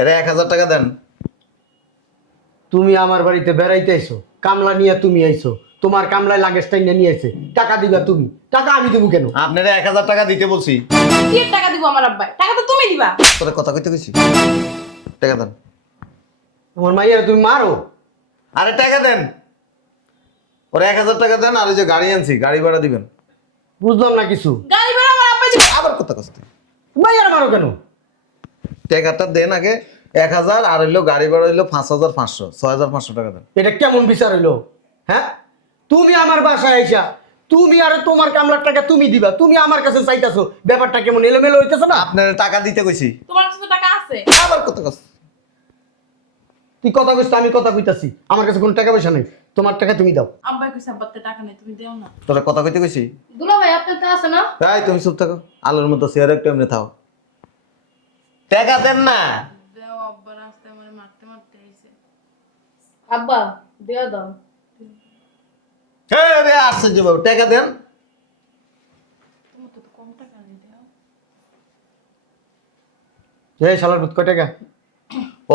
এরে 1000 টাকা দেন। তুমি আমার বাড়িতে বেড়াইতে আইছো, কামলা নিয়ে তুমি আইছো, তোমার কামলায় লাগেজ টাইনা নিয়ে আইছে, টাকা দিবা তুমি, টাকা আমি দেবো কেন? আপনারে 1000 টাকা দিতে বলছি। কি টাকা দিব আমার আব্বাই? টাকা তো তুমি দিবা। তোরে কথা কইতে কইছি। টাকা দেন। আমার মাইয়ার তুমি মারো। আরে টাকা দেন। ওরে 1000 টাকা দেন, আর ওই যে গাড়ি আনছি, গাড়ি ভাড়া দিবেন। বুঝলাম না কিছু। গাড়ি ভাড়া আমার আব্বাই দিবে। আবার কথা কইতে। মাইয়ার মারো কেন? টাকাটা দেন আগে 1000, আর হইলো গাড়ি ভাড়া হইলো 5500, 6500 টাকা দেন। এটা কেমন বিচার হইলো? হ্যাঁ, তুমি আমার বাসায় আইসা তুমি আর তোমার কামলার টাকা তুমি দিবা, তুমি আমার কাছে চাইতাছো, ব্যাপারটা কেমন এলোমেলো হইতেছে না? আপনারে টাকা দিতে কইছি। তোমার কাছে তো টাকা আছে। আবার কথা কইতে। তুই কথা কইছ, আমি কথা কইতাছি, আমার কাছে কোনো টাকা পয়সা নেই, তোমার টাকা তুমি দাও। আব্বাই কইছে আব্বাতে টাকা নেই, তুমি দেও না। তোরে কথা কইতে কইছি। দুলা ভাই আপনার তো আছে না? তাই তুমি চুপ থাকো, আলোর মতো চেয়ারে একটু এমনি থাও। টাকা দেন না। দেও, আব্বা রাস্তায় আমারে মারতে মারতে আইছে। আব্বা দেও দাও। হে রে আশ্চর্য বাবু, টাকা দেন। তোমার তো কম টাকা নেই, দেও। এই শালার ভূত, কয় টাকা?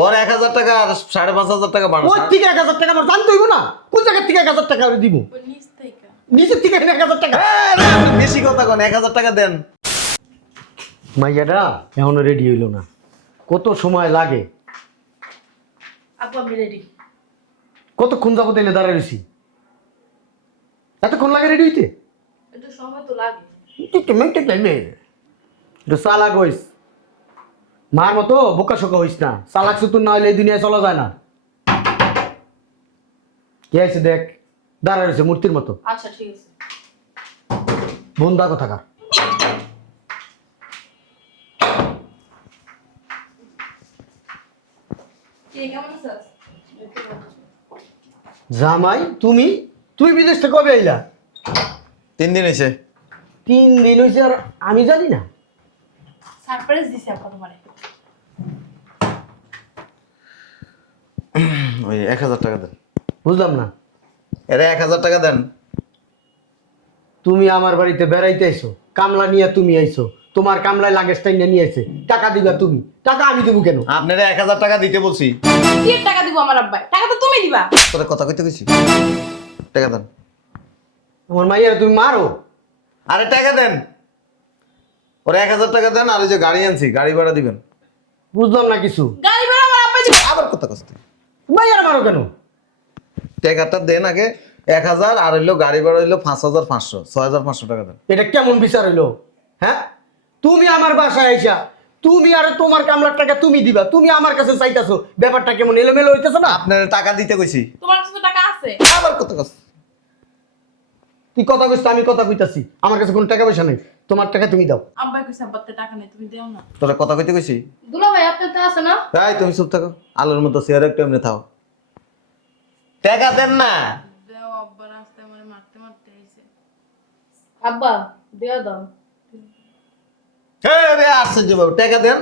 ওর 1000 টাকা আর 5500 টাকা বাড়া। ওই থেকে 1000 টাকা আমার জানতে হইব না? কোন জায়গা থেকে 1000 টাকা আমি দিব? ওই নিচ থেকে। নিচের থেকে 1000 টাকা? বেশি কথা কোন, 1000 টাকা দেন। মাইয়াটা এখনো রেডি হইল না, কত সময় লাগে? আব্বা আমি রেডি। কতক্ষণ যাবত এনে দাঁড়ায় রয়েছি? এতক্ষণ লাগে রেডি হইতে? একটু সময় তো লাগে। একটু চালাক হইস, মার মতো বোকা শোকা হইস না। চালাক সুতুর না হইলে এই দুনিয়ায় চলা যায় না। কে আছে দেখ, দাঁড়ায় রয়েছে মূর্তির মতো। আচ্ছা ঠিক আছে। বন্ধা কোথাকার। কে কেমন আছিস? জামাই তুমি, তুই বিদেশ থেকে কবে আইলা? 3 দিন হইছে। 3 দিন হয়েছে আর আমি জানি না? সারপ্রাইজ দিছি আব্বা তোমারে। ওই 1000 টাকা দেন। বুঝলাম না। এরে 1000 টাকা দেন। তুমি আমার বাড়িতে বেড়াইতে আইছো, কামলা নিয়ে তুমি আইছো, তোমার কামলায় লাগেজ টাইনা নিয়ে আইছে, টাকা দিবা তুমি, টাকা আমি দেবো কেন? আপনারে 1000 টাকা দিতে বলছি। কি টাকা দিব আমার আব্বাই? টাকা তো তুমি দিবা। তোরে কথা কইতে কইছি। টাকা দেন। আমার মাইয়ার তুমি মারো। আরে টাকা দেন। ওরে 1000 টাকা দেন, আর ওই যে গাড়ি আনছি, গাড়ি ভাড়া দিবেন। বুঝলাম না কিছু। গাড়ি ভাড়া আমার আব্বাই দিবে। আবার কথা কইতে। মাইয়ার মারো কেন? টাকাটা দেন আগে 1000, আর হইলো গাড়ি ভাড়া হইলো 5500, 6500 টাকা দেন। এটা কেমন বিচার হইলো? হ্যাঁ, তুমি আমার বাসায় আইসা তুমি আর তোমার কামলার টাকা তুমি দিবা, তুমি আমার কাছে চাইতাছো, ব্যাপারটা কেমন এলোমেলো হইতেছে না? আপনারে টাকা দিতে কইছি। তোমার কাছে তো টাকা আছে। আবার কথা কইতে। তুই কথা কইছ, আমি কথা কইতাছি, আমার কাছে কোনো টাকা পয়সা নেই, তোমার টাকা তুমি দাও। আব্বাই কইছে আব্বাতে টাকা নেই, তুমি দেও না। তোরে কথা কইতে কইছি। দুলা ভাই আপনার তো আছে না? তাই তুমি চুপ থাকো, আলোর মতো চেয়ারে একটু এমনি থাও। টাকা দেন না। দেও, আব্বা রাস্তায় আমারে মারতে মারতে আইছে। আব্বা দেও দাও। হে রে আশ্চর্য বাবু, টাকা দেন।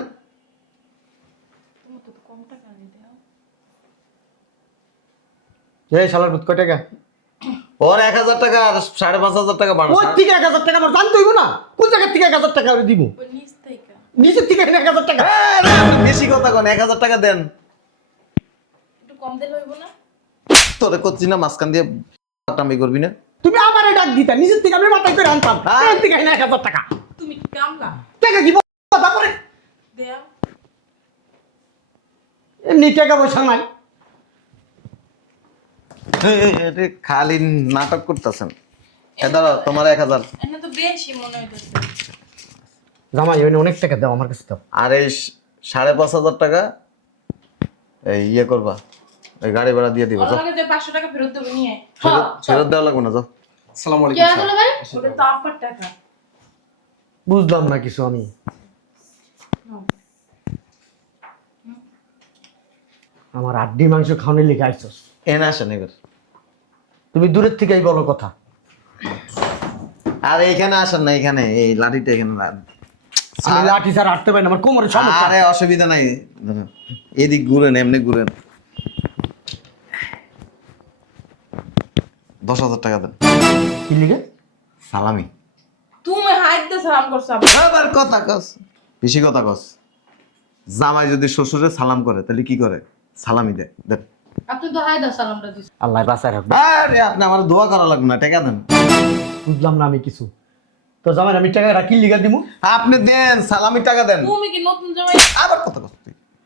তোমার তো কম টাকা নেই, দেও। এই শালার ভূত, কয় টাকা? ওর 1000 টাকা আর 5500 টাকা বাড়া। ওই থেকে 1000 টাকা আমার জানতে হইব না? কোন জায়গা থেকে 1000 টাকা আমি দিব? ওই নিচ থেকে। নিচের থেকে 1000 টাকা? বেশি কথা কোন, 1000 টাকা দেন। একটু কম দিলে হইব না? তোরে করছি না, মাঝখান দিয়ে টামি করবি না। তুমি আমারে ডাক দিতা, নিচের থেকে আমি মাথায় করে আনতাম, এর থেকে 1000 টাকা। তুমি কি কামলা? টাকা কি কথা করে? দেও। এমনি টাকা পয়সা নাই। খালি নাটক করতেছেন। দাঁড়াও, তোমার 1000। এনে তো বেশি মনে হইতেছে। জামাই এনে অনেক টাকা দাও, আমার কাছে দাও। আর এই 5500 টাকা এই ইয়ে করবা, ওই গাড়ি ভাড়া দিয়ে দিব। ওর লাগে যে 500 টাকা ফেরত দেব নিয়ে। ফেরত দেওয়া লাগবে না, যাও। আসসালামু কে আলাইকুম দুলা ভাই? ওটা তো আব্বার টাকা। বুঝলাম না কিছু আমি। আমার আড্ডি মাংস খাওয়ানোর লিখে আইছস, এনে আসেন এবার। তুমি দূরের থেকেই বলো কথা। আর এইখানে আসেন না, এখানে এই লাঠিটা এখানে আমি লাঠি ছাড়া হাঁটতে পারি না, আমার কোমরে সমস্যা। আরে অসুবিধা নাই, এদিক ঘুরেন, এমনি ঘুরেন। 10,000 টাকা দেন। কি লিখে? সালামি। তুমি হাইতে সালাম করছ আব্বা। আবার কথা কস, বেশি কথা কস। জামাই যদি শ্বশুরে সালাম করে তাহলে কি করে? সালামি দেয়। দেন। আপনি তো হায়দা সালামটা দিচ্ছেন। আল্লাহ বাঁচায় রাখবো। আরে আপনি আমার দোয়া করা লাগবে না, টাকা দেন। বুঝলাম না আমি কিছু। তো জামাই আমি টাকা রাখি লিগা দিমু। আপনি দেন, সালামি টাকা দেন। তুমি কি নতুন জামাই? আবার কথা কথা।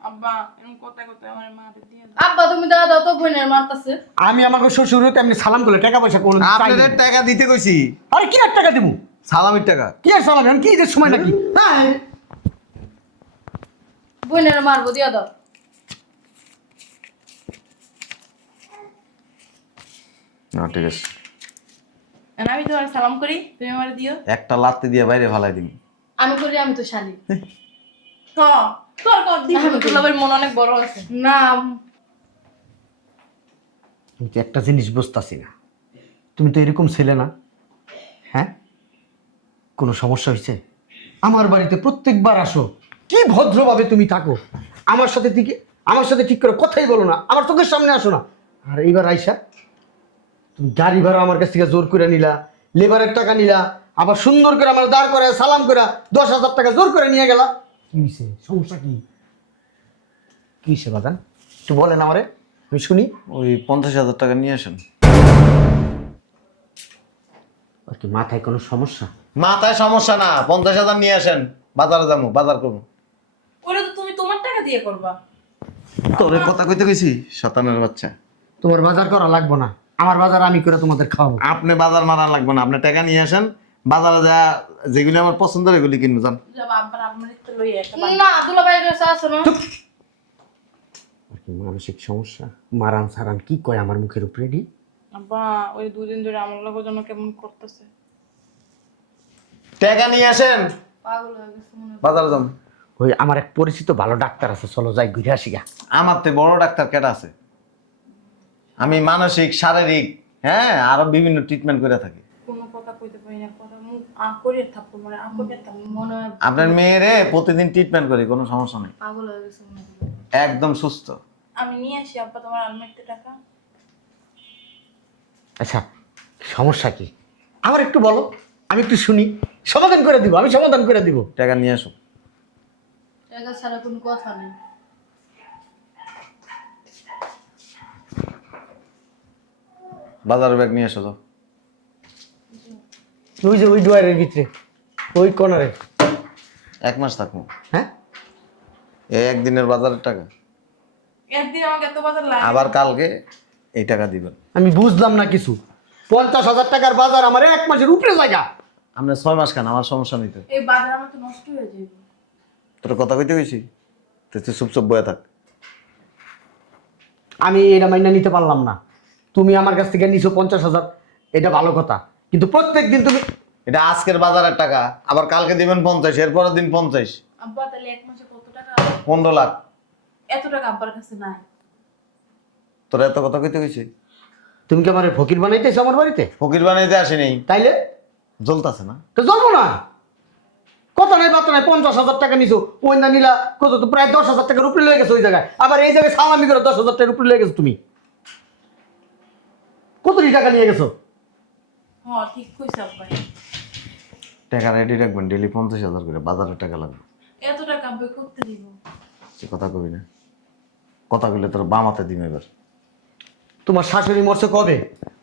আব্বা এরকম কথা কথা আমার মারে দিয়ে দাও। আব্বা তুমি দেওয়া দাও তো, বোনের মারতাছে। আমি আমাকে শ্বশুর হতে এমনি সালাম করলে টাকা পয়সা কোন আপনাদের টাকা দিতে কইছি, আরে কি আর টাকা দিমু? সালামির টাকা। কি আর সালাম? এখন কি ঈদের সময় নাকি? হ্যাঁ বোনের মারবো, দিয়া দাও। না ঠিক আছে, আর আমি তোমার সালাম করি, তুমি আমার দিও। একটা লাত্তি দিয়ে বাইরে ফালাই দিন। আমি করি, আমি তো শালি। হ্যাঁ তোর কর দিবি, দুলাভাই মন অনেক বড় আছে। না আমি তো একটা জিনিস বুঝতাছি না, তুমি তো এরকম ছেলে না। হ্যাঁ, কোনো সমস্যা হয়েছে? আমার বাড়িতে প্রত্যেকবার আসো, কি ভদ্রভাবে তুমি থাকো, আমার সাথে ঠিক করে কথাই বলো না, আমার চোখের সামনে আসো না। আর এইবার আইসা তুমি গাড়ি ভাড়া আমার কাছ থেকে জোর করে নিলা, লেবারের টাকা নিলা, আবার সুন্দর করে আমার দাঁড় করে সালাম করে 10,000 টাকা জোর করে নিয়ে গেলা। কি হয়েছে? সমস্যা কি? কি হয়েছে বাজান, একটু বলেন আমারে, আমি শুনি। ওই 50,000 টাকা নিয়ে আসেন। আর কি মাথায় কোনো সমস্যা? মাথায় সমস্যা না, 50,000 নিয়ে আসেন, বাজারে যাবো, বাজার করবো। ওটা তো তুমি তোমার টাকা দিয়ে করবা। তোরে কথা কইতে কইছি, শতানের বাচ্চা। তোমার বাজার করা লাগবে না, আমার বাজার আমি করে তোমাদের খাওয়াবো। আপনি বাজার মারা লাগবে না, আপনি টাকা নিয়ে আসেন, বাজারে যা যেগুলি আমার পছন্দ এগুলি কিনবো যান। যাব আব্বার আমার একটু লইয়া একটা না, দুলাভাইয়ের কাছে আছে না। আর কি মানসিক সমস্যা? মারান সারান কি কয় আমার মুখের উপরে দি? আব্বা ওই দুদিন ধরে আমার লোক যেন কেমন করতেছে। টাকা নিয়ে আসেন, পাগল হয়ে গেছে মনে হয়। বাজারে যান। ওই আমার এক পরিচিত ভালো ডাক্তার আছে, চলো যাই ঘুরে আসি গা। আমার তে বড় ডাক্তার কেটা আছে, আমি মানসিক শারীরিক আরো বিভিন্ন ট্রিটমেন্ট করে থাকি। কোনো কথা কইতে পারি না, কথা মুখ আ করে থাপ্পড় মারে, আ করে থাপ্পড়। মনে হয় আপনার মেয়েরে প্রতিদিন ট্রিটমেন্ট করি, কোনো সমস্যা নেই, পাগল হয়ে গেছে মনে হয়। একদম সুস্থ। আমি নিয়ে আসি আব্বা তোমার আলমারিতে টাকা। আচ্ছা, সমস্যা কি আমার একটু বলো, আমি একটু শুনি, সমাধান করে দিব, আমি সমাধান করে দিব। টাকা নিয়ে আসো। টাকা ছাড়া কোনো কথা নেই। বাজারের ব্যাগ নিয়ে আসো তো। ওই যে ওই ডুয়ারের ভিতরে, ওই কর্নারে। 1 মাস থাকবো। হ্যাঁ, এই একদিনের বাজারের টাকা, একদিন আমাকে এত বাজার লাগে। আবার কালকে এই টাকা দিবেন। আমি বুঝলাম না কিছু। 50,000 টাকার বাজার আমার 1 মাসের উপরে জায়গা। আমরা 6 মাস খান, আমার সমস্যা নেই তো। এই বাজার আমার তো নষ্ট হয়ে যাবে। তোর কথা কইতে কইছি, তুই চুপচাপ বয়ে থাক। আমি এটা মাইনা নিতে পারলাম না। তুমি আমার কাছ থেকে নিছো 50,000, এটা ভালো কথা, কিন্তু প্রত্যেক দিন তুমি এটা আজকের বাজারের টাকা, আবার কালকে দিবেন 50, এরপরের দিন 50, আব্বা তাহলে এক মাসে কত টাকা? 15 লাখ। এত টাকা আব্বার কাছে নাই। তোর এত কথা কইতে কইছি, তুমি কি আমার ফকির বানাইতেছো আমার বাড়িতে? ফকির বানাইতে আসেনি, তাইলে জ্বলতাছে না। তো জ্বলবো না। কথা নাই বার্তা নাই, 50,000 টাকা নিছো, ওই না নিলা কত, তো প্রায় 10,000 টাকার উপরে লেগে গেছে ওই জায়গায়। আবার এই জায়গায় সালামি করে 10,000 টাকার উপরে লেগে গেছো। তুমি কতটি টাকা নিয়ে গেছো? হ্যাঁ ঠিক কইছ আব্বা। টাকা রেডি রাখবেন, ডেলি 50,000 করে বাজারের টাকা লাগবে। এত টাকা আব্বা করতে দিব? সে কথা কবি না, কথা কইলে তোর বামাতে দিম এবার। তোমার শাশুড়ি মরছে কবে?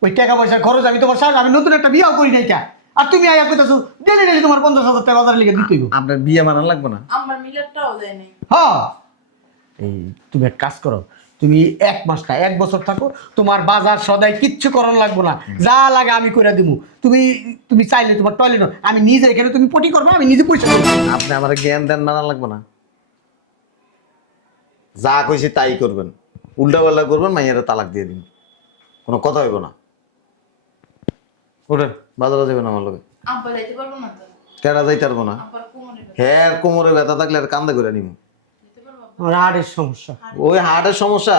ওই টাকা পয়সা খরচ আমি তোমার শাশুড়ি, আমি নতুন একটা বিয়াও করি নাই কা। আর তুমি আয়া কইতাছো ডেলি ডেলি তোমার 50,000 টাকা বাজারে লেগে দিতেই। আপনার বিয়ে মানান লাগবে না। আমার মিলারটাও দেয় নাই। হ্যাঁ, এই তুমি এক কাজ করো, তুমি 1 মাস না 1 বছর থাকো, তোমার বাজার সদাই কিচ্ছু করানো লাগবে না, যা লাগে আমি করে দিব। তুমি চাইলে তোমার টয়লেট আমি নিজে এখানে, তুমি পটি করবে, আমি নিজে পয়সা করবো। আপনি আমার জ্ঞান দেন, মানান লাগবে না। যা কইছি তাই করবেন, উল্টা পাল্টা করবেন, মাইয়ারা তালাক দিয়ে দিন, কোনো কথা হইব না। ওঠেন, বাজারে যাবেন আমার লগে। আব্বা যাইতে পারবো না তো? কেডা যাইতে পারবো না? আব্বার কোমরে ব্যথা। হ্যাঁ, কোমরে ব্যথা থাকলে আর কান্দে করে নিব। যেতে পারবো আব্বা? আমার হাড়ের সমস্যা। ওই হার্টের সমস্যা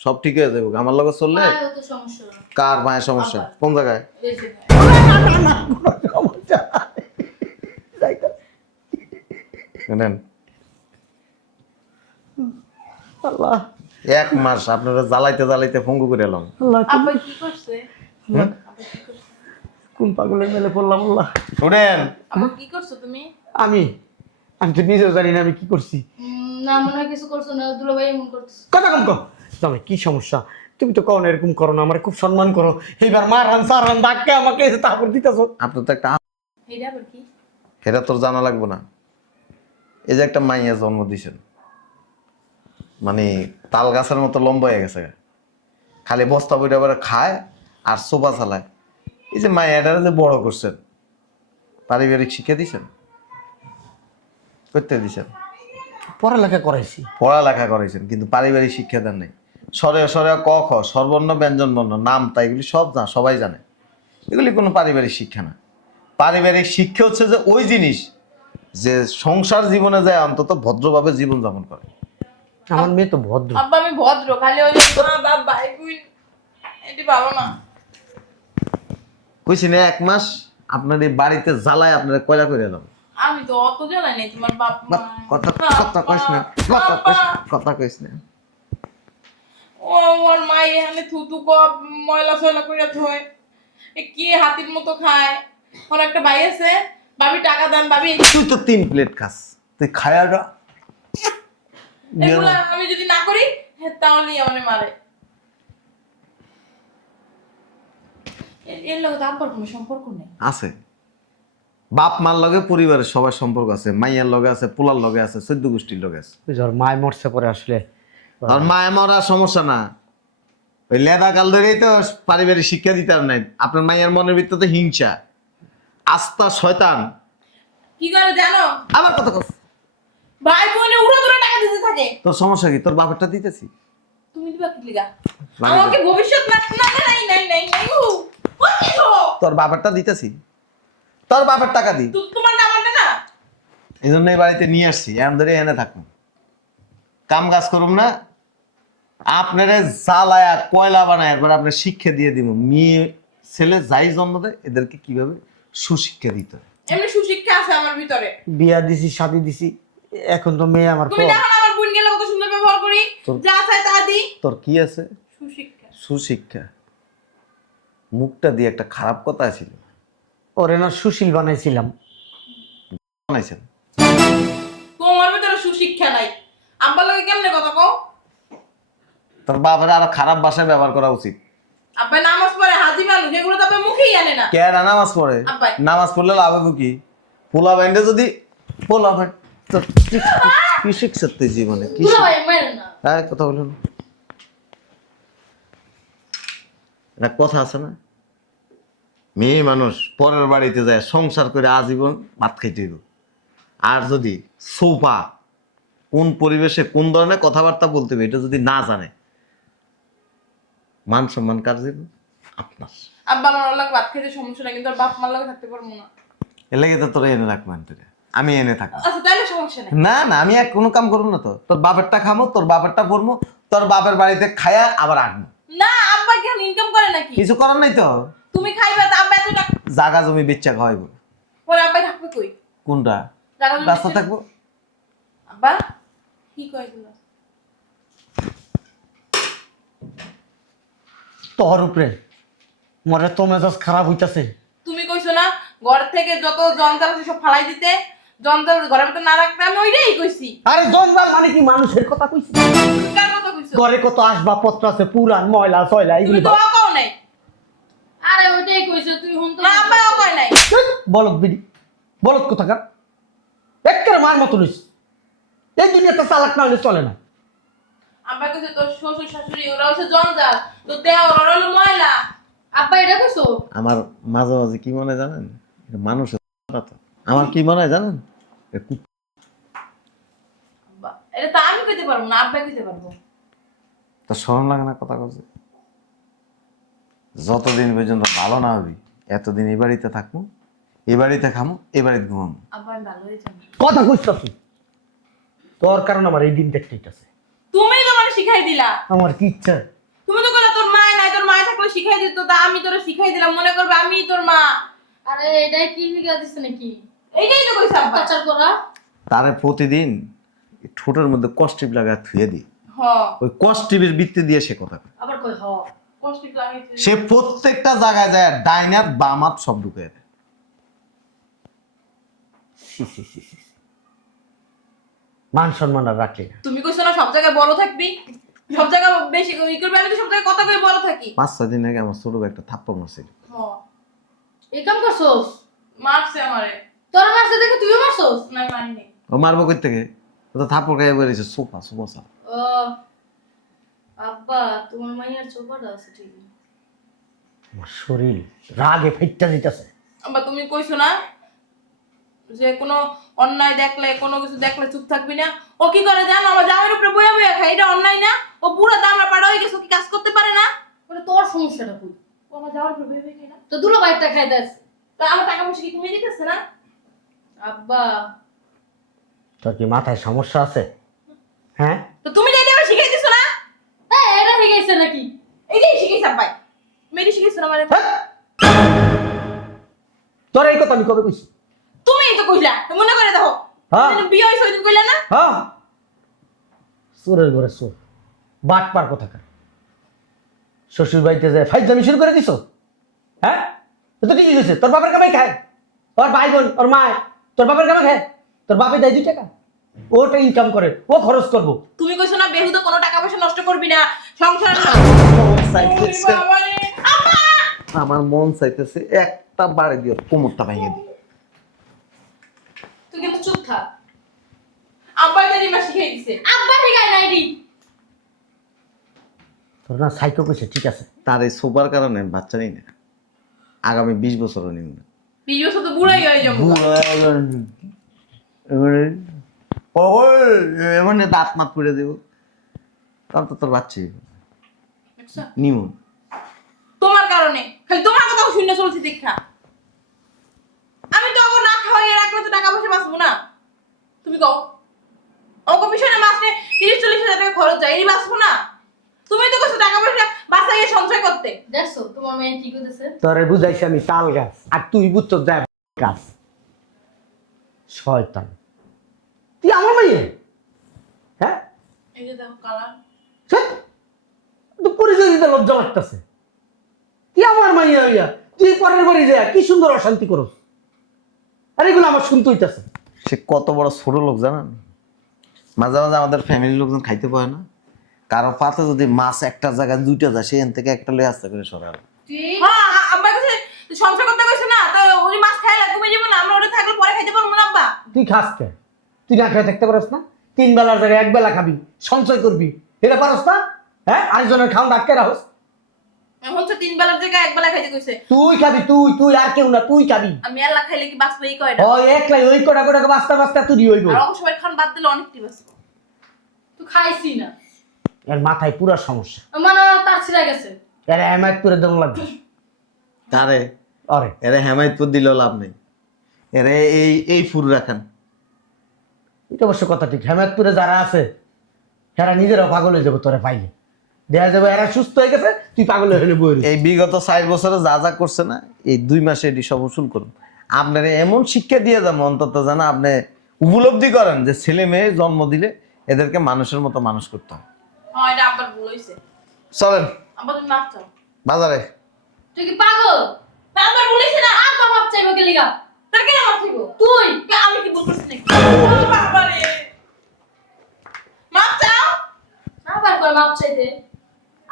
সব ঠিক হয়ে যাবে আমার লগে চললে। পায়েও তো সমস্যা। কার পায়ের সমস্যা? কোন জায়গায়? এই যে না, কোনো সমস্যা নাই। যাইতা। নেন। আল্লাহ 1 মাস আপনারা জ্বালাইতে জ্বালাইতে ফঙ্গু করে এলাম। আল্লাহ, আব্বা কি করছে? আব্বা কি করছে? কোন পাগলের মেলে পড়লাম আল্লাহ। শুনেন, আব্বা কি করছো তুমি? আমি তো নিজেও জানি না আমি কি করছি। না মনে হয় কিছু করছো না, দুলাভাই এমন করতেছে। কথা কম কর। জামাই কি সমস্যা? তুমি তো কখনো এরকম করো না, আমার খুব সম্মান করো। এইবার মারান সারান ডাক্কে আমাকে তারপর দিতেছো। আপনার তো একটা এটা আবার কি? হেরা তোর জানা লাগবে না। এই যে একটা মাইয়া জন্ম দিছেন, মানে তাল গাছের মতো লম্বা হয়ে গেছে, খালি বস্তা বইটা আবার খায় আর সোফা চালায়। এই যে মাইয়াটারে যে বড় করছেন, পারিবারিক শিক্ষা দিছেন? করতে দিছেন? পড়ালেখা করাইছি। পড়ালেখা করাইছেন, কিন্তু পারিবারিক শিক্ষা দেন নাই। স্বরে স্বরে ক খ, স্বরবর্ণ ব্যঞ্জন বর্ণ নাম তা এগুলি সব সবাই জানে। এগুলি কোনো পারিবারিক শিক্ষা না। পারিবারিক শিক্ষা হচ্ছে যে ওই জিনিস যে সংসার জীবনে যায় অন্তত ভদ্রভাবে জীবনযাপন করে। আমার মেয়ে তো ভদ্র। আব্বা আমি ভদ্র, খালি ওই যে মা বাপ ভাই বোন এটি ভালো না। কইছি না 1 মাস আপনার এই বাড়িতে জ্বালায় আপনারা কয়লা করে এলাম। আমি তো অত জানাই নাই তোমার বাপ মা। কথা কথা কইস না, কথা কইস না, কথা কইস না। ও আমার মা এখানে থুতু কপ ময়লা সয়লা করে থয়, এ কি হাতির মতো খায়। ওর একটা ভাই আছে, ভাবি টাকা দেন ভাবি। তুই তো 3 প্লেট খাস, তুই খায়াটা এগুলা আমি যদি না করি তাহলে আমাকে মারে। এর লগে তো আব্বার কোনো সম্পর্ক নেই। আছে। বাপ মার লগে পরিবারের সবার সম্পর্ক আছে, মাইয়ার লগে আছে, পোলার লগে আছে, 14 গোষ্ঠীর লগে আছে। ওই যে ওর মায় মরছে পরে আসলে আর মায়া মরা সমস্যা না, ওই লেদা কাল ধরেই তো পারিবারিক শিক্ষা দিতে আর নাই। আপনার মায়ের মনের ভিতরে তো হিংসা, আস্থা, শয়তান। কি করে জানো, আবার কথা কস। ভাই বোনে উড়ো দূরে টাকা দিতে থাকে। তোর সমস্যা কি? তোর বাপেরটা দিতেছি। তুমি দিবা কি লিগা? মানে আমাকে ভবিষ্যৎ না না নাই নাই নাই নাই ও কি তো তোর বাপেরটা দিতেছি, তোর বাপের টাকা দি। তোমার নাম আনবে না। এই জন্য এই বাড়িতে নিয়ে আসছি, এমন ধরে এনে থাকুন, কাম কাজ করুম না। আপনারে জ্বালায়া কয়লা বানায় একবার আপনার শিক্ষা দিয়ে দিব। মেয়ে ছেলে যাই জন্ম দেয় এদেরকে কিভাবে সুশিক্ষা দিতে হয়। এমনি সুশিক্ষা আছে আমার ভিতরে। বিয়া দিছি, শাদি দিছি, এখন তো মেয়ে আমার তুমি পর। দেখো না আমার বোন গেলে কত সুন্দর ব্যবহার করি, যা চাই তা দিই। তোর কি আছে? সুশিক্ষা। সুশিক্ষা। মুখটা দিয়ে একটা খারাপ কথা ছিল, ওরে না সুশীল বানাইছিলাম। বানাইছেন। তোমার ভিতরে সুশিক্ষা নাই। আব্বার লগে কেমনে কথা কও? তোর বাপের আরো খারাপ ভাষায় ব্যবহার করা উচিত। আব্বা নামাজ পড়ে হাজি মানুষ, এগুলো তো আপনি মুখেই আনে না। কে নামাজ পড়ে? আব্বাই। নামাজ পড়লে লাভ হবে কি? পোলা বাইন্ডে যদি পোলা বাইন্ড তোর কি শিখছে তুই জীবনে? কি দুলাভাই মারেন না। হ্যাঁ, কথা বলুন। একটা কথা আছে না, মেয়ে মানুষ পরের বাড়িতে যায় সংসার করে আজীবন ভাত খাইতে হইব। আর যদি সোফা কোন পরিবেশে কোন ধরনের কথাবার্তা বলতে হবে এটা যদি না জানে, মান সম্মান কার দিব? আপনার। আব্বা আমার লাগে ভাত খেতে সমস্যা নাই, কিন্তু ওর বাপ মার লাগে থাকতে পারবো না। এর লাগে তো তোরা এনে রাখবো, আমি এনে থাকবো। আচ্ছা তাহলে সমস্যা নাই। না না, আমি এক কোনো কাম করবো না। তো তোর বাপেরটা খামো, তোর বাপেরটা করবো, তোর বাপের বাড়িতে খায়া আবার আনবো। না আব্বা কি ইনকাম করে নাকি? কিছু করার নাই তো। তুমি খাইবা তো আব্বা এত টাকা জাগা জমি বেচা খাওয়াইবো। পরে আব্বা থাকবে কই? কোনটা? জায়গা জমি রাস্তা বেচে- থাকবো। আব্বা কি কয় এগুলো? তোর উপরে মরে তো মেজাজ খারাপ হইতাছে। তুমি কইছো না ঘর থেকে যত জঞ্জাল আছে সব ফালাই দিতে, জঞ্জাল ঘরের ভিতর না রাখতে, আমি ওইটাই কইছি। আরে জঞ্জাল মানে কি? মানুষের কথা কইছি। তুমি কার কথা কইছো? ঘরে কত আসবাবপত্র আছে, পুরান ময়লা সয়লা তুমি এগুলি তো কও নাই। আরে ওইটাই কইছো তুমি, হুন তো না আব্বাও কয় নাই। বলত বিড়ি, বলত কোথাকার, একেবারে মার মতো নিস। এই দুনিয়াতে চালাক না হলে চলে না। আব্বা কইছে তোর শ্বশুর শাশুড়ি ওরা হচ্ছে জঞ্জাল, তো দেও ওরা হলো ময়লা। আব্বা এটা কইছো? আমার মাঝে মাঝে কি মনে হয় জানেন? এটা মানুষের তো। আমার কি মনে হয় জানেন? আব্বা এটা তো আমি কইতে পারবো না, আব্বা কইতে পারবো। তো শরম লাগে না কথা কথা? যতদিন পর্যন্ত ভালো না হবি এতদিন এই বাড়িতে থাকবো, এই বাড়িতে খামো, এই বাড়িতে ঘুমাবো। আব্বা আমি ভালো হয়ে যাবো। কথা কইছ তুই, তোর কারণ আমার এই দিন দেখতে হইতাছে। তুমি তো মানে শিখাই দিলা। আমার কি ইচ্ছা? তুমি তো কইলা তোর মা নাই, তোর মা থাকলে শিখাই দিত, তা আমি তোরে শিখাই দিলাম, মনে করবে আমি তোর মা। আরে এটাই কি লিখা দিছে নাকি? এইটাই তো কইছ আব্বা। অত্যাচার করা। তারে প্রতিদিন এই ঠোঁটের মধ্যে কষ্টিপ লাগায় থুয়ে দিই, হ ওই কষ্টিপের বৃত্তি দিয়ে সে কথা কয়। আবার কই হ। কষ্ট লাগাইছে। সে প্রত্যেকটা জায়গায় যায় ডাইনার বামাত সব ঢুকে দেয়। সি, সি, সি, সি। মান সম্মান আর রাখলি না। তুমি কইছো না সব জায়গায় বড় থাকবি, সব জায়গায় বেশি ই করবি, আমি তো সব জায়গায় কথা কই বড় থাকি। 5-6 দিন আগে আমার ছোট ভাই একটা থাপ্পড় মারছিল। হ্যাঁ, এই কাম করছস? মারছে আমারে। তোর মারছে দেখে তুইও মারছস? না মারিনি। ও মারবো কই থেকে? ও তো থাপ্পড় খাইয়ে বেরিয়েছে সোফা সোফা। ও আব্বা, তোমার মাইয়ার চোপাটা আছে ঠিকই। আমার শরীর রাগে ফেটটা দিতেছে। আবার তুমি কইছো না যে কোনো অন্যায় দেখলে কোনো কিছু দেখলে চুপ থাকবি না। ও কি করে জানো, আমার জামাইয়ের উপরে বইয়া বইয়া খায়, এটা অন্যায় না? ও পুরো দামড়া পাড়া হয়ে গেছে, ও কি কাজ করতে পারে না? মানে তোর সমস্যাটা কই? ও আমার জামাইয়ের উপরে বইয়া বইয়া খায় না? তো দুলো বাইরটা খাই দেস। তা আমার টাকা পয়সা কি কমিয়ে দিতেছে না? আব্বা, তোর কি মাথায় সমস্যা আছে? হ্যাঁ, তো তুমি যাই আমার শিখাই দিছো না? এটা ঠিক আছে নাকি? এই যে শিখাইছ ভাই, মেরি শিখাইছো না মানে? তোর এই কথা আমি কবে কইছি? তুমিই তো কইলা, মনে করে দেখো। হ্যাঁ। যেদিন বিয়ে হইছে ওইদিন কইলা না? হ্যাঁ, চোরের ঘরে চোর, বাটপার কোথাকার। শ্বশুর বাড়িতে যায় ফাইজলামি শুরু করে দিছো। হ্যাঁ, তো তো ঠিকই হয়েছে। তোর বাবার কামাই খায়, ওর ভাই বোন, ওর মা, তোর বাবার কামাই খায়। তোর বাপে দেয় 2 টাকা, ওটা ইনকাম করে, ও খরচ করবো। তুমি কইছো না বেহুদা কোনো টাকা পয়সা নষ্ট করবি না, সংসার না। চাইতেছে, বাবারে, আম্মা! আমার মন চাইতেছে একটা বাড়ি দিও কোমরটা ভেঙে দিই। তুই কিন্তু চুপ থাক। আব্বা এটা রিমা শিখাই দিছে। আব্বা ঠিক আছে না এডি। তোর না সাইকো কইছে, ঠিক আছে। তার এই সোবার কারণে বাচ্চা নেই না, আগামী 20 বছরও নিব না। 20 বছর তো বুড়াই হয়ে যাবো। এমনি দাঁত মাত করে দেবো, তার তো তোর বাচ্চাই দেখছো? নিমু। তোমার কারণে খালি তোমার কথা শুনে চলছি দেখা। আমি তো ওকে না খাওয়াইয়ে রাখলে তো টাকা পয়সা বাঁচবো না। তুমি কও ওকে পিছনে মাসে 30-40 হাজার টাকা খরচ যায়, এই বাঁচবো না? তুমি তো কইছো টাকা পয়সা বাঁচাইয়ে সঞ্চয় করতে। দেখছো তোমার মেয়ে কি করতেছে? তোরে বুঝাইছি আমি তাল গাছ, আর তুই বুঝতো দেব গাছ। শয়তান, তুই আমার মেয়ে? হ্যাঁ, এই যে দেখো কালার। তুই পরিচয় দিতে লজ্জা লাগতেছে। তুই আমার মাইয়া হইয়া তুই পরের বাড়ি যা কি সুন্দর অশান্তি করস, আর এগুলো আমার শুনতে হইতাছে। সে কত বড় ছোট লোক জানেন? মাঝে মাঝে আমাদের ফ্যামিলির লোকজন খাইতে পায় না, কারো পাতে যদি মাছ একটা জায়গায় 2টা যায়, সেখান থেকে একটা লয়ে আসতে করে সরাল। ঠিক। হ্যাঁ, আব্বা কইছে সংসার করতে কইছে না, তো ওই মাছ খাইলা কমে যাবো না, আমরা ওটা থাকলে পরে খাইতে পারবো না আব্বা। তুই খাস কে? তুই না খেয়ে থাকতে পারস না? 3 বেলার জায়গায় 1 বেলা খাবি, সঞ্চয় করবি, এটা পারস না? হ্যাঁ, আরেকজনের খাওয়া আটকে রাখস। এখন তো 3 বেলার জায়গায় 1 বেলা খাইতে কইছে। তুই খাবি, তুই আর কেউ না, তুই খাবি। আমি আল্লাহ খাইলে কি বাঁচবো এই কয়টা? ওই একলাই ওই কটা কটা বাস্তা বাস্তা তুই হইব। আর অবশ্য খান বাদ দিলে অনেকটি বাঁচবো। তুই খাইছি না। এর মাথায় পুরা সমস্যা। মানে তার ছিঁড়া গেছে। এর হেমায়তপুরে দম লাগবে। তারে আরে এরে হেমায়তপুর দিলেও লাভ নেই, এরে এই ফুল রাখেন। এটা অবশ্য কথা ঠিক। হেমায়তপুরে যারা আছে এরা নিজেরাও পাগল হয়ে যাবে তোরে পাইলে। দেখা যাবে এরা সুস্থ হয়ে গেছে, তুই পাগল হয়ে বই। এই বিগত 4 বছরে যা যা করছে না, এই 2 মাসে এটি সব উসুল করুন। আপনারা এমন শিক্ষা দিয়ে যাবো অন্তত যেন আপনি উপলব্ধি করেন যে ছেলে মেয়ে জন্ম দিলে এদেরকে মানুষের মতো মানুষ করতে হয়। হ্যাঁ, এটা আব্বার ভুল হইছে। চলেন আব্বা তুমি মাপ চাও। বাজারে। তুই কি পাগল? তা আব্বার ভুল হইছে না? আব্বা মাপ চাইবো কে লিগা? তোর কেন মাপ চাইবো? তুই কে আমি কি ভুল করছি নাকি? ও বাবা রে, মাপ চাও। আবার করে মাপ চাইতে।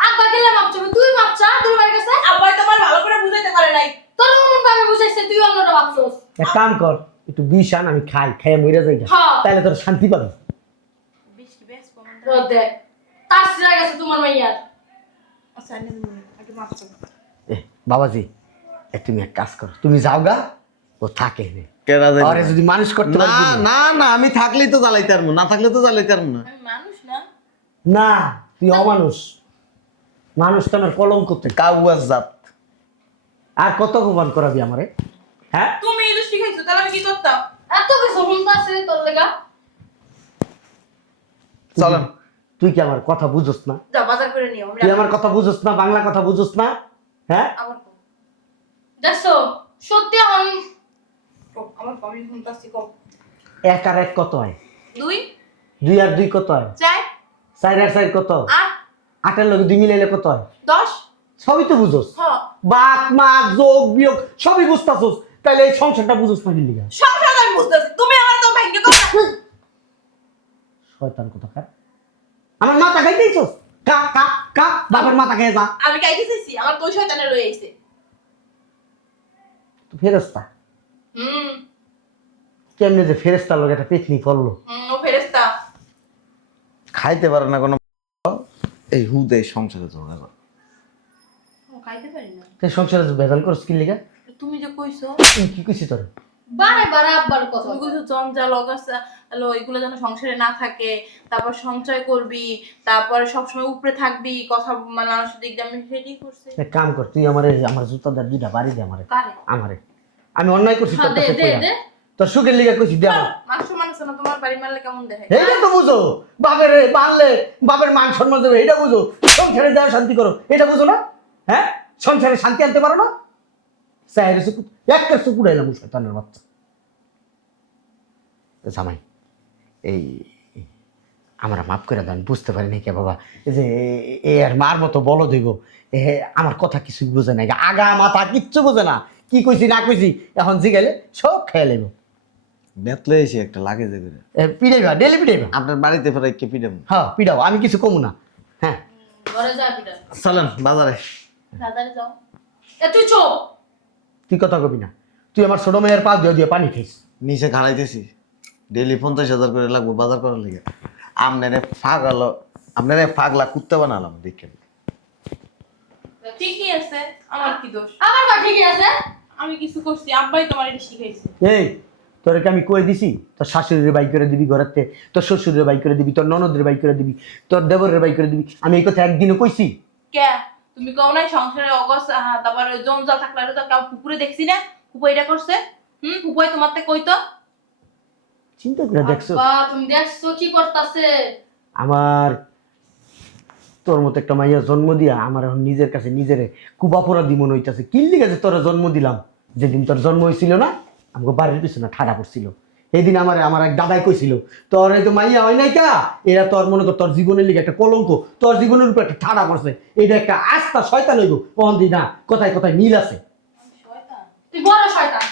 আব্বা গেলে মাপ চাইবো, তুই মাপ চা তোর ভাইয়ের কাছে। আব্বাই তোমার ভালো করে বুঝাইতে পারে নাই। তোর মন ভাবে বুঝাইছে, তুই অন্যটা ভাবছস। এক কাম কর, একটু বিষ আন, আমি খাই, খাইয়ে মরে যাই, হ্যাঁ। তাহলে তোর শান্তি পাবি। বেশ কি বেশ কমন। রোদে তার ছিঁড়া গেছে তোমার মাইয়ার। আচ্ছা আমি একটু মাপ চাও। বাবাজি তুমি এক কাজ করো, তুমি যাও গা, ও থাকে নে। কেরা যাইবে? আরে যদি মানুষ করতে না পারবি না না, আমি থাকলেই তো জ্বালাইতে পারবো, না থাকলে তো জ্বালাইতে পারবো না। আমি মানুষ না। না, তুই অমানুষ। মানুষ তো আমার কলম করতে। কাউয়াস জাত। আর কত অপমান করাবি আমারে? হ্যাঁ, তুমি এই দোষ শিখাইছো, তাহলে আমি কি করতাম? এত কিছু হুমকা আছে তোর লেগা। চলেন। তুই কি আমার কথা বুঝোস না? যাও বাজার করে নিও। আমি তুই আমার কথা বুঝোস না? বাংলা কথা বুঝোস না? হ্যাঁ, আবার কও। দেখছো সত্যি আমি কও, আমার কমি শুনতাছি কও। 1 আর 1 কত হয়? 2 2 আর 2 কত হয়? 4 4 আর 4 কত? 8 8 এর লগে 2 মিলাইলে কত হয়? 10। সবই তো বুঝোস। হ্যাঁ, বাপ মা যোগ বিয়োগ সবই বুঝতাছোস, তাহলে এই সংসারটা বুঝোস না কি লিগা? সংসার আমি বুঝতেছি, তুমি আমার তো ভাগ্য কথা। শয়তান কোথাকার। আমার মাথা খাইতেইছ কা কা কা বাবার মাথা খেয়ে যা। আমি কাইতে চাইছি, আমার তো ওই শয়তানে রয়ে আইছে। তো ফেরেস্তা হুম কেমনে যে ফেরেস্তার লোক একটা পিকনিক করলো। ও ফেরেশতা। খাইতে পারে না কোনো এই হুদে সংসারে চলে গেল। ও খাইতে পারি না। তুই সংসারে ভেজাল করছ কি লিগা? তুমি যে কইছো, তুই কি কইছিস তোর? বারে বারে আব্বার কথা তুমি কইছো জঞ্জাল অগাছা হলো এগুলো যেন সংসারে না থাকে, তারপর সঞ্চয় করবি, তারপর সবসময় উপরে থাকবি, কথা মানে মানুষের দিক দিয়ে আমি সেটাই করছি। এক কাম কর, তুই আমার জুতা দার দুইটা বাড়ি দে আমারে। কারে? আমারে আমি অন্যায় করছি হ্যাঁ, তোর দে কাছে দে কইরা। দে তোর সুখের লিগা কইছি দে আমার। মানুষ মানুষ না, তোমার বাড়ি মারলে কেমন দেখে? এইটা তো বুঝো, বাপের মারলে বাপের মান সম্মান দেবে এটা বুঝো, সংসারে যাও শান্তি করো এটা বুঝো না? হ্যাঁ, সংসারে শান্তি আনতে পারো না? চাইরে একটা চুকুড়াইলাম শয়তানের বাচ্চা। জামাই এই আমরা মাফ করে দেন, বুঝতে পারিনি কে বাবা, এই যে এ আর মার মতো বলো দেব, আমার কথা কিছুই বোঝে না, আগা মাথা কিচ্ছু বোঝে না, কি কইছি না কইছি এখন জিগাইলে সব খেয়ে লেব। বেতলে এসে একটা লাগে যে করে পিড়াইবা, ডেলি পিড়াইবা। আপনার বাড়িতে ফেরাই কে পিটাম। হ্যাঁ পিড়াও, আমি কিছু কমু না। হ্যাঁ ঘরে যা পিটা চলেন বাজারে। দাদারে যাও। এ তুই চুপ। তুই কথা কবি না, তুই আমার ছোট মেয়ের পা দিয়ে দিয়ে পানি খাইস। নিচে খাড়াইতেছি ডেলি 50,000 করে লাগবে বাজার করার লিগে। আপনারে পাগলা কুত্তে বানালাম দেখেন। ঠিকই আছে, আমার কি দোষ? আমার বা ঠিকই আছে। আমি কিছু করছি, আব্বাই তোমার এটা শিখাইছে। এই তোরকে আমি কয়ে দিছি তোর শাশুড়ির বাই করে দিবি ঘরেতে, তোর শ্বশুরের বাই করে দিবি, তোর ননদের বাই করে দিবি, তোর দেবরের বাই করে দিবি, আমি এই কথা একদিনও কইছি? কে তুমি কও নাই সংসারে অগস তারপর জঞ্জাল থাকলে তো কাউ পুকুরে দেখছি না পুপো এটা করছে? পুপোই তোমার তে কইতো। চিন্তা করে দেখছো বা তুমি দেখছো কি করতাছে? আমার তোর মতো একটা মাইয়া জন্ম দিয়া আমার এখন নিজের কাছে নিজের খুব অপরাধী মনে হইতেছে। কিল্লি গেছে তোর জন্ম দিলাম, যেদিন তোর জন্ম হয়েছিল না আমাকে বাড়ির পিছনে ঠাড়া পড়ছিল, এই দিন আমার এক দাদাই কইছিল তোর এই তো মাইয়া হয় নাই কা, এরা তোর মনে কর তোর জীবনের লিগে একটা কলঙ্ক, তোর জীবনের উপর একটা ঠাড়া পড়ছে, এটা একটা আস্থা শয়তান হইব। কখন দিন না কথায় কথায় মিল আছে। শয়তান। তুই বড় শয়তান।